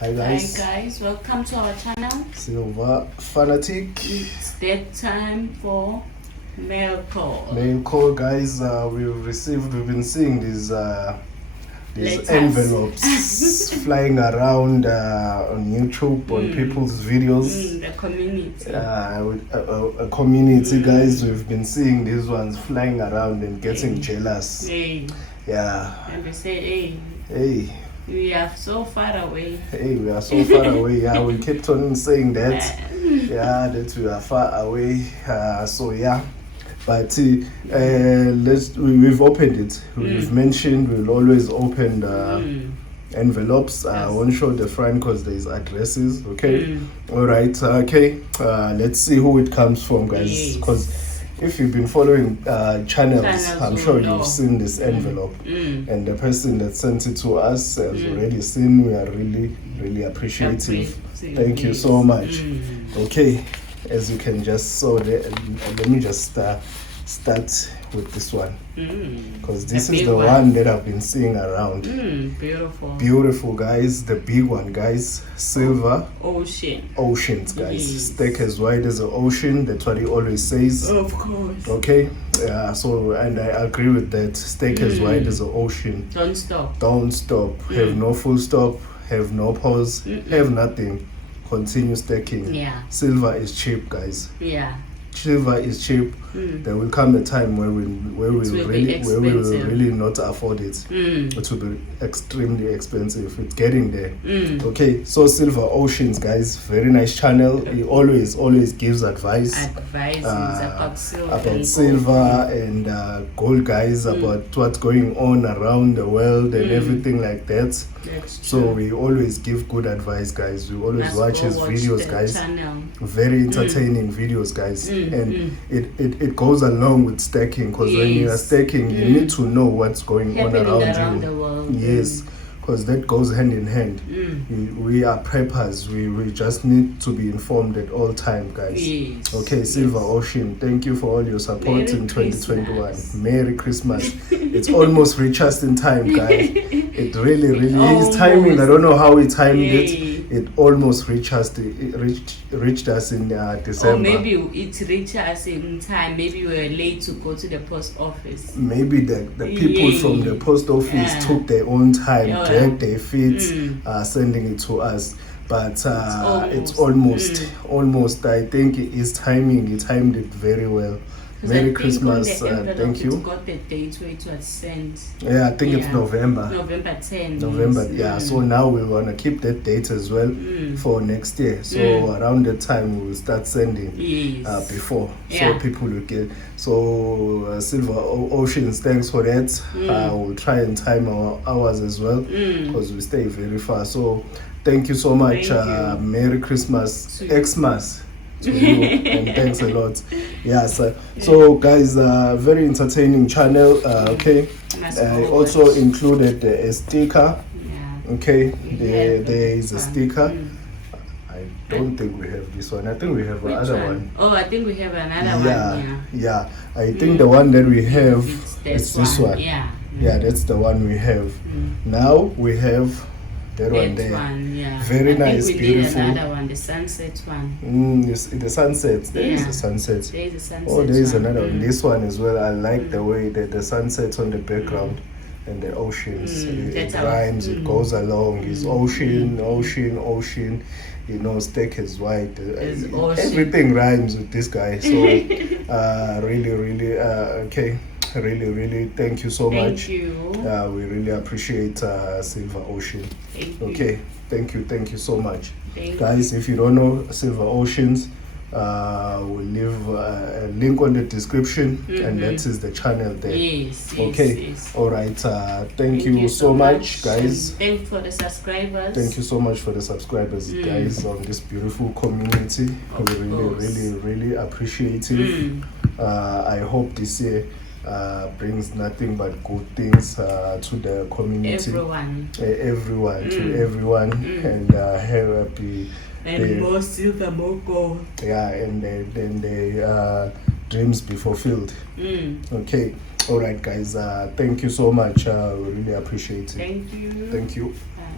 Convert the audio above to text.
Hi guys. Hi guys, welcome to our channel. Silver Fanatic. It's that time for mail call. Mail call, guys. We've been seeing these envelopes flying around on YouTube, on people's videos. The community. A community, guys. We've been seeing these ones flying around and getting jealous. Hey. Yeah. And they say, Hey. We are so far away. Hey, we are so far away. Yeah, we kept on saying that. Yeah, that we are far away. So yeah, but we've opened it. We've mentioned we'll always open the envelopes. I won't show the front because there's addresses. Okay. All right. Okay. Let's see who it comes from, guys. Because if you've been following channels, I'm sure you've seen this envelope, and the person that sent it to us has already seen. We are really appreciative. Thank you so much. Okay, as you can just saw there, let me just start with this one, because this is the one that I've been seeing around. Beautiful, guys. The big one, guys. Silver oceans, guys. Stake as wide as the ocean. That's what he always says. Of course. Okay. So, and I agree with that. Stake as wide as the ocean. Don't stop. Have no full stop. Have no pause. Have nothing. Continue staking. Silver is cheap, guys. Silver is cheap. There will come a time where we will really not afford it. It will be extremely expensive. It's getting there. Okay, so Silver Oceans, guys, very nice channel. He always gives advice about silver and gold, guys, about what's going on around the world and everything like that. So we always give good advice, guys. We always watch his videos, guys. Very entertaining videos, guys. And it goes along with staking, because when you are staking, you need to know what's going on around the world. Yes, because that goes hand in hand. We are preppers. We just need to be informed at all time, guys. Okay, Silver Ocean, thank you for all your support in 2021. Merry Christmas. It's almost reached us in time, guys. It really is timing. I don't know how we timed it. It almost reached us in December. Or maybe it reached us in time. Maybe we were late to go to the post office. Maybe the people from the post office took their own time, dragged their feet, sending it to us. But it's almost. I think it is timing. He timed it very well. Merry Christmas. Thank you. Got the date where it was sent. Yeah, I think it's November. November 10. November, yeah. So now we want to keep that date as well for next year. So around that time we will start sending before, so people will get. So Silver Oceans, thanks for that. We'll try and time our hours as well, because we stay very far. So thank you so much. Merry Christmas, Xmas to you, and thanks a lot. So guys, very entertaining channel. Okay, I also included a sticker. Okay, there is a sticker. I don't think we have this one. I think we have another one. Oh, I think we have another one. Yeah, I think the one that we have is this one. Yeah, that's the one we have. Now we have that one there. Very nice, beautiful. Another one, the sunset one. The sunset. There is a sunset. There is a sunset. Oh, there is another one. This one as well. I like the way that the sunset's on the background and the oceans. It rhymes. It goes along. It's ocean. You know, stake is white. Everything rhymes with this guy. So really, okay. Really, thank you so much. Thank you. We really appreciate Silver Ocean. Thank you so much. Guys, if you don't know Silver Oceans, we'll leave a link on the description, and that is the channel there. Yes. All right. Thank you so much, guys. Thank you for the subscribers. Thank you so much for the subscribers, guys, on this beautiful community. We really appreciate it. I hope this year brings nothing but good things to the community, everyone, and happy and more silver, more gold. And then the dreams be fulfilled. Okay, all right, guys. Thank you so much. We really appreciate it. Thank you. Thank you. Bye.